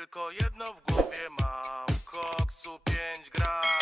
Tylko jedno w głowie mam, koksu 5 gram.